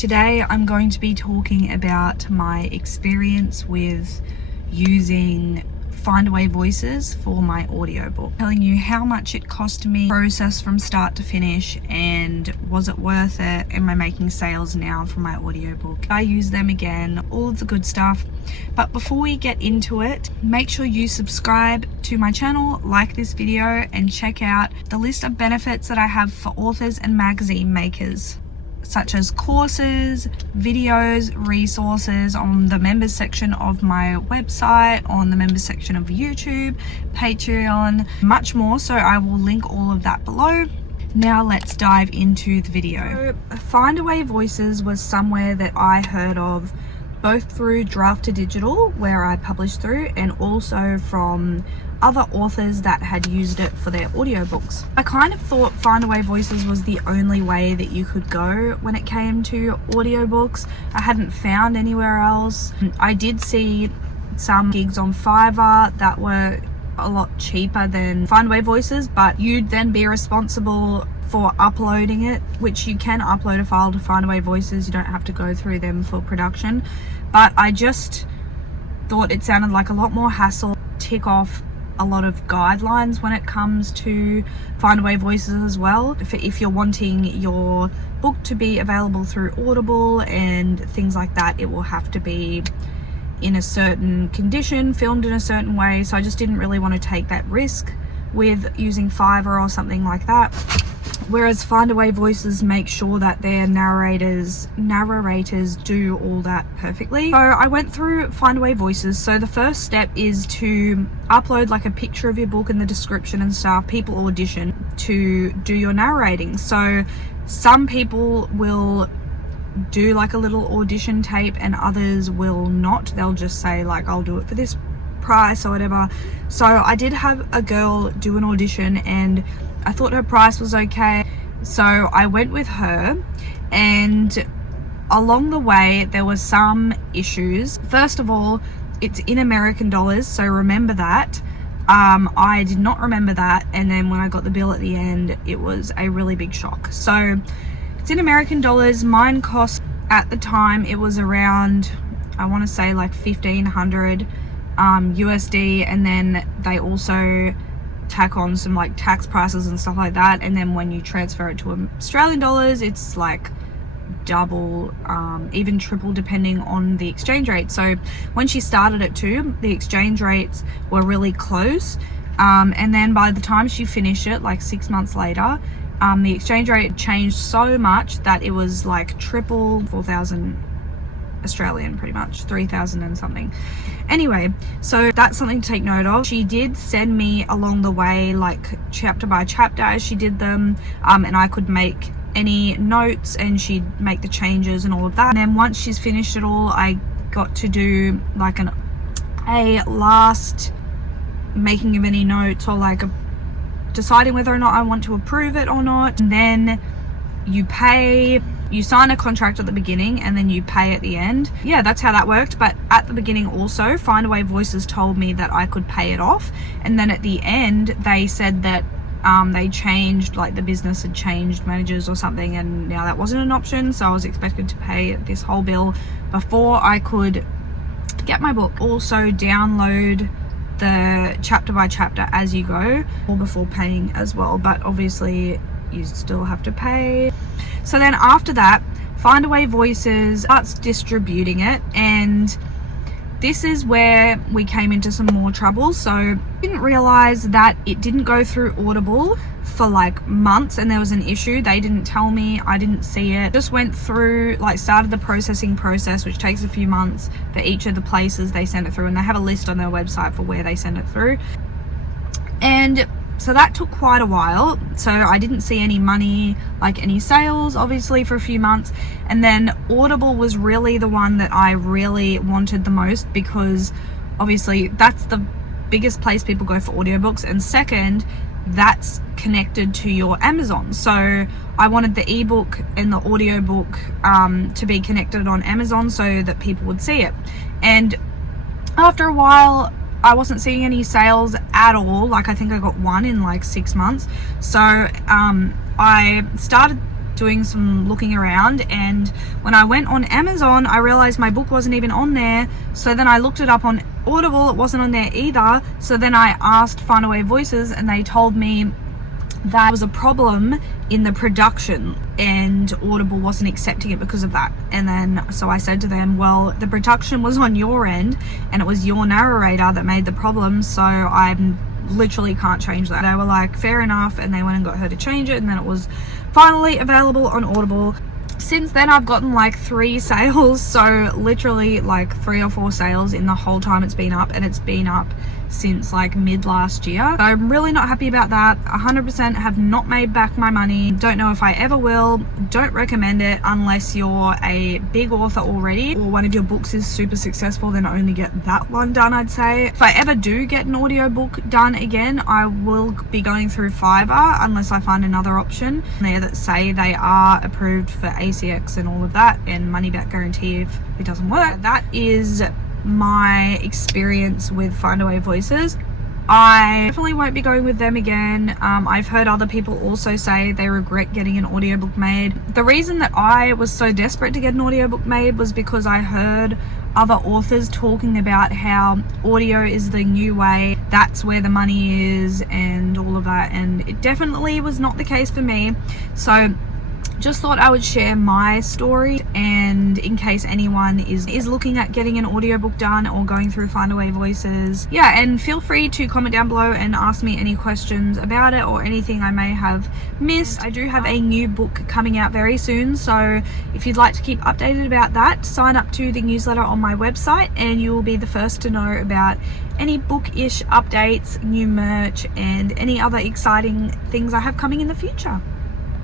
Today I'm going to be talking about my experience with using Findaway voices for my audiobook, telling you how much it cost me, process from start to finish, and was it worth it? Am I making sales now for my audiobook? I use them again, all of the good stuff. But before we get into it, make sure you subscribe to my channel, like this video, and check out the list of benefits that I have for authors and magazine makers, such as courses, videos, resources on the members section of my website, on the members section of YouTube, Patreon, much more. So I will link all of that below. Now let's dive into the video. So Findaway Voices was somewhere that I heard of both through Draft to Digital, where I published through, and also from other authors that had used it for their audiobooks. I kind of thought Findaway Voices was the only way that you could go when it came to audiobooks. I hadn't found anywhere else. I did see some gigs on Fiverr that were a lot cheaper than Findaway Voices, but you'd then be responsible for uploading it, which you can upload a file to Findaway Voices. You don't have to go through them for production. But I just thought it sounded like a lot more hassle, tick off a lot of guidelines when it comes to Findaway Voices as well. If you're wanting your book to be available through Audible and things like that, it will have to be in a certain condition, filmed in a certain way. So I just didn't really want to take that risk with using Fiverr or something like that. Whereas Findaway Voices make sure that their narrators do all that perfectly. So I went through Findaway Voices. So the first step is to upload like a picture of your book and the description and stuff. People audition to do your narrating. So some people will do like a little audition tape and others will not. They'll just say like, I'll do it for this price or whatever. So I did have a girl do an audition and I thought her price was okay, so I went with her, and along the way there were some issues. First of all, it's in American dollars, so remember that. I did not remember that, and then when I got the bill at the end, it was a really big shock. So it's in American dollars. Mine cost, at the time, it was around, I want to say like 1,500 USD, and then they also tack on some like tax prices and stuff like that, and then when you transfer it to Australian dollars, it's like double, even triple, depending on the exchange rate. So when she started it too, the exchange rates were really close, and then by the time she finished it, like 6 months later, the exchange rate changed so much that it was like triple, 4,000 Australian, pretty much 3,000 and something. Anyway, so that's something to take note of. She did send me along the way like chapter by chapter as she did them, and I could make any notes and she'd make the changes and all of that. And then once she's finished it all, I got to do like a last making of any notes, or like deciding whether or not I want to approve it or not. And then you pay. You sign a contract at the beginning and then you pay at the end. Yeah, that's how that worked. But at the beginning also, Findaway Voices told me that I could pay it off. And then at the end, they said that they changed, like the business had changed managers or something, and now that wasn't an option. So I was expected to pay this whole bill before I could get my book. Also download the chapter by chapter as you go, or before paying as well. But obviously you still have to pay. So then after that, Findaway Voices starts distributing it, and this is where we came into some more trouble. So I didn't realize that it didn't go through Audible for like months, and there was an issue. They didn't tell me, I didn't see it. Just went through, like started the processing process, which takes a few months for each of the places they send it through, and they have a list on their website for where they send it through. And so that took quite a while. So I didn't see any money, like any sales, obviously, for a few months. And then Audible was really the one that I really wanted the most, because obviously that's the biggest place people go for audiobooks. And second, that's connected to your Amazon. So I wanted the ebook and the audiobook to be connected on Amazon so that people would see it. And after a while, I wasn't seeing any sales at all. Like I think I got one in like 6 months. So I started doing some looking around, and when I went on Amazon I realized my book wasn't even on there. So then I looked it up on Audible, it wasn't on there either. So then I asked Findaway Voices and they told me that was a problem in the production and Audible wasn't accepting it because of that. And then so I said to them, well, the production was on your end and it was your narrator that made the problem, so I'm literally can't change that. They were like, fair enough, and they went and got her to change it, and then it was finally available on Audible. Since then I've gotten like 3 sales, so literally like 3 or 4 sales in the whole time it's been up, and it's been up since like mid last year. So I'm really not happy about that. 100% have not made back my money. Don't know if I ever will. Don't recommend it unless you're a big author already or one of your books is super successful, then only get that one done, I'd say. If I ever do get an audiobook done again, I will be going through Fiverr unless I find another option there that say they are approved for ACX and all of that, and money back guarantee if it doesn't work. That is my experience with Findaway Voices. I definitely won't be going with them again. I've heard other people also say they regret getting an audiobook made. The reason that I was so desperate to get an audiobook made was because I heard other authors talking about how audio is the new way, that's where the money is and all of that, and it definitely was not the case for me. So just thought I would share my story, and in case anyone is looking at getting an audiobook done or going through Findaway Voices. Yeah, and feel free to comment down below and ask me any questions about it or anything I may have missed. I do have a new book coming out very soon, so if you'd like to keep updated about that, sign up to the newsletter on my website and you will be the first to know about any book-ish updates, new merch, and any other exciting things I have coming in the future.